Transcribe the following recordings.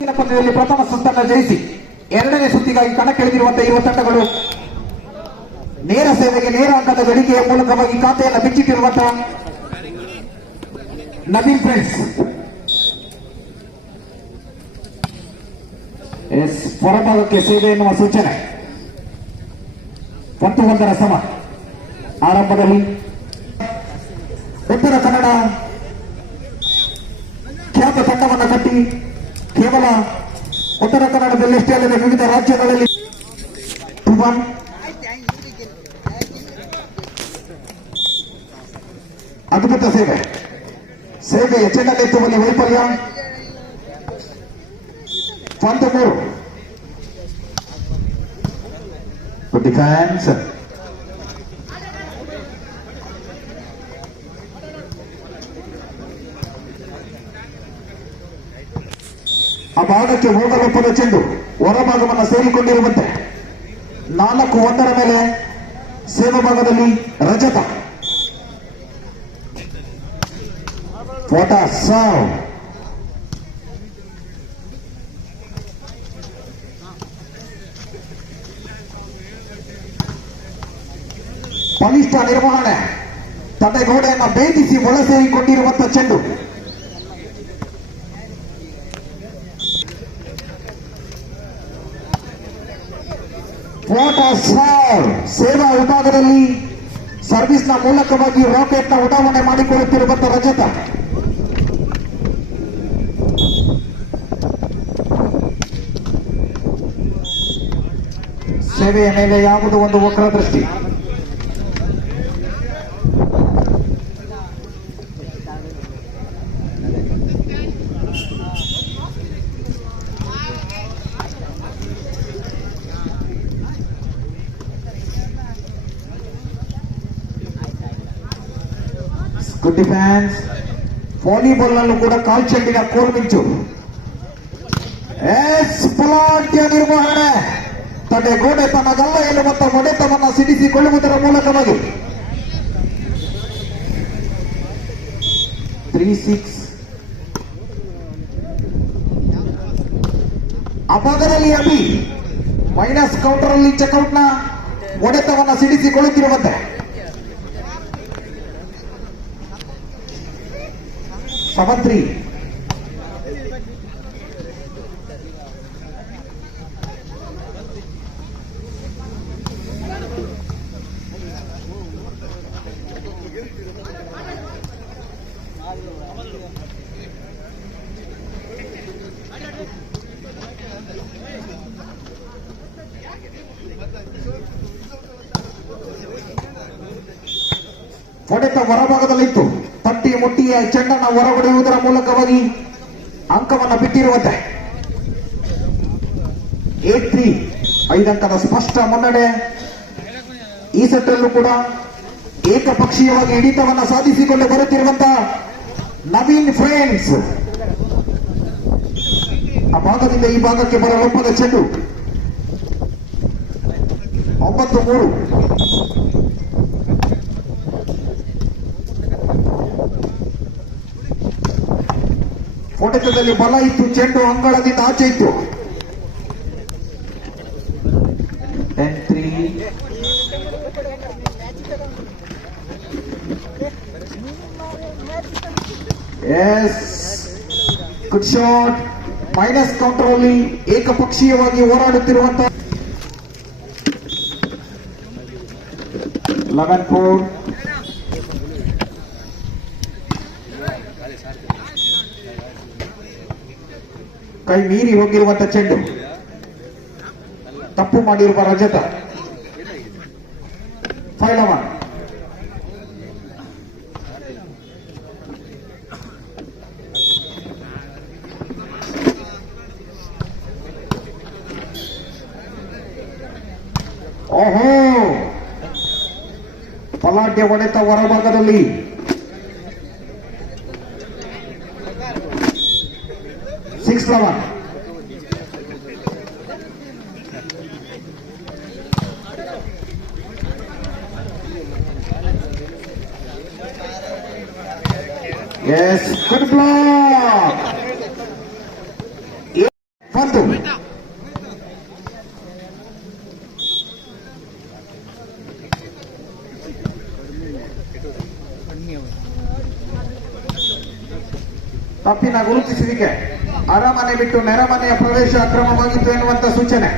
ಪಂದ್ಯದಲ್ಲಿ ಪ್ರಥಮ ಸುತ್ತನ್ನು ಜಯಿಸಿ ಎರಡನೇ ಸುತ್ತಿಗಾಗಿ ಕಣಕ್ಕಿಳಿದಿರುವಂತಹ ಇರುವ ತಂಡಗಳು ನೇರ ಸೇವೆಗೆ ನೇರ ಅಂಕದ ಗಳಿಕೆಯ ಮೂಲಕವಾಗಿ ಖಾತೆಯನ್ನು ಬಿಚ್ಚಿಟ್ಟಿರುವಂತಹ ನವೀನ್ ಫ್ರೆಂಡ್ಸ್ ಹೊರಭಾಗಕ್ಕೆ ಸೇವೆ ಎನ್ನುವ ಸೂಚನೆ. 1-1 ಸಮ ಆರಂಭದಲ್ಲಿ ಉತ್ತರ ಕನ್ನಡ ಖ್ಯಾತ ತಂಡವನ್ನು ಕಟ್ಟಿ ಕೇವಲ ಉತ್ತರ ಕನ್ನಡದಲ್ಲಷ್ಟೇ ಅಲ್ಲದೆ ವಿವಿಧ ರಾಜ್ಯಗಳಲ್ಲಿ ಅದ್ಭುತ ಸೇವೆಯ ಚೆಂಡನ್ನೆತ್ತುವಲ್ಲಿ ವೈಫಲ್ಯ. 1-3 ಡಿಫೆನ್ಸ್. ಆ ಭಾಗಕ್ಕೆ ಹೋಗಲೊಪ್ಪದ ಚೆಂಡು ಹೊರಭಾಗವನ್ನು ಸೇರಿಕೊಂಡಿರುವಂತೆ 4-1 ಮೇಲೆ ಸೇವಾ ಭಾಗದಲ್ಲಿ ರಜತ. ಬಲಿಷ್ಠ ನಿರ್ವಹಣೆ, ತಡೆಗೋಡೆಯನ್ನು ಭೇದಿಸಿ ಒಳ ಸೇರಿಕೊಂಡಿರುವಂತಹ ಚೆಂಡು. ಸೇವಾ ವಿಭಾಗದಲ್ಲಿ ಸರ್ವಿಸ್ನ ಮೂಲಕವಾಗಿ ರಾಕೆಟ್ನ ಉಡಾವಣೆ ಮಾಡಿಕೊಳ್ಳುತ್ತಿರುವಂತಹ ರಜತ. ಸೇವೆಯ ಮೇಲೆ ಯಾವುದೋ ಒಂದು ವಕ್ರ ದೃಷ್ಟಿ. Good defence. ವಾಲಿಬಾಲ್ ನಲ್ಲೂ ಕೂಡ ಕಾಲ್ಚೆಂಡಿನ ಕೋಲ್ಮಿಂಚು. ಪಲಾಟ್ಯ ನಿರ್ವಹಣೆ, ತಡೆಗೋಡೆ ತನ್ನ ಗಲ್ಲ ಎನ್ನುವಂತ ಮೊಡೆತವನ್ನು ಸಿಡಿಸಿಕೊಳ್ಳುವುದರ ಮೂಲಕವಾಗಿ 3-6. ಆ ಭಾಗದಲ್ಲಿ ಅಭಿ ಮೈನಸ್ ಕೌಂಟರ್ ಅಲ್ಲಿ ಚೆಕ್ಔಟ್ ನ ಮೊಡೆತವನ್ನು ಸಿಡಿಸಿಕೊಳ್ಳುತ್ತಿರುವಂತೆ 7-3. ಹೊಡೆತ ಹೊರಭಾಗದಲ್ಲಿತ್ತು. ತಟ್ಟಿ ಮುಟ್ಟಿಯ ಚೆಂಡನ್ನು ಹೊರಗೊಡೆಯುವುದರ ಮೂಲಕವಾಗಿ ಅಂಕವನ್ನು ಬಿಟ್ಟಿರುವಂತೆ 8-3. 5 ಅಂಕದ ಸ್ಪಷ್ಟ ಮುನ್ನಡೆ. ಈ ಸೆಟ್ಟಲ್ಲೂ ಕೂಡ ಏಕಪಕ್ಷೀಯವಾಗಿ ಹಿಡಿತವನ್ನು ಸಾಧಿಸಿಕೊಂಡು ಬರುತ್ತಿರುವಂತಹ ನವೀನ್ ಫ್ರೆಂಡ್ಸ್. ಆ ಭಾಗದಿಂದ ಈ ಭಾಗಕ್ಕೆ ಬರಲೊಪ್ಪದ ಚೆಂಡು. 9-3. ಹೊಡೆತದಲ್ಲಿ ಬಲ ಇತ್ತು, ಚೆಂಡು ಅಂಗಳದಿಂದ ಆಚೆ ಇತ್ತು. 10-3. Good shot. ಮೈನಸ್ ಕೌಂಟರ್ ಅಲ್ಲಿ ಏಕಪಕ್ಷೀಯವಾಗಿ ಹೋರಾಡುತ್ತಿರುವಂತಹ 11-4. ಕೈ ಮೀರಿ ಹೋಗಿರುವಂತಹ ಚೆಂಡು. ತಪ್ಪು ಮಾಡಿರುವ ರಜತ. 5-11. ಓಹೋ, ಪಲಾಟ್ಯ ಹೊಡೆತ ಹೊರಭಾಗದಲ್ಲಿ 6-11. Yes, good block. ಒಂದು. ತಪ್ಪಿನ ಗುರುತಿಸುವಿಕೆ, ಅರಮನೆ ಬಿಟ್ಟು ನೆರೆಮನೆಯ ಪ್ರವೇಶ ಅಕ್ರಮವಾಗಿತ್ತು ಎನ್ನುವಂತ ಸೂಚನೆ.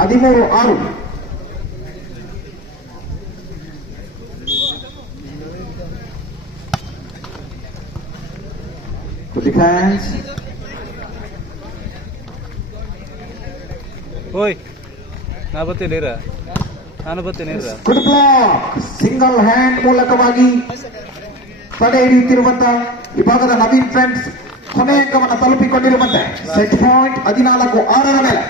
ಹದಿಮೂರು ಆರು. ಡಿಫೆನ್ಸ್. ಓಯ್ ನಾ ಬರ್ತೀನಿ ನಾನು ಬರ್ತೀನಿ. Good block. ಸಿಂಗಲ್ ಹ್ಯಾಂಡ್ ಮೂಲಕವಾಗಿ ತಡೆ ಹಿಡಿಯುತ್ತಿರುವಂತಹ ಈ ಭಾಗದ ನವೀನ್ ಫ್ರೆಂಡ್ಸ್ ಕೊನೆಯ ಅಂಕವನ್ನು ತಲುಪಿಕೊಂಡಿರುವಂತೆ ಸೆಟ್ ಪಾಯಿಂಟ್ 14-6 ಮೇಲೆ.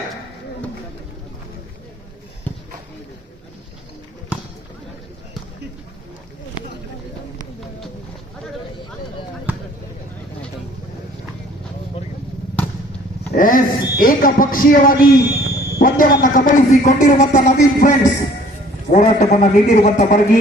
ಏಕಪಕ್ಷೀಯವಾಗಿ ಪಂದ್ಯವನ್ನ ಕಬಳಿಸಿಕೊಂಡಿರುವಂತ ನವೀನ್ ಫ್ರೆಂಡ್ಸ್ ಹೋರಾಟವನ್ನು ನೀಡಿರುವಂತ ಬರ್ಗಿ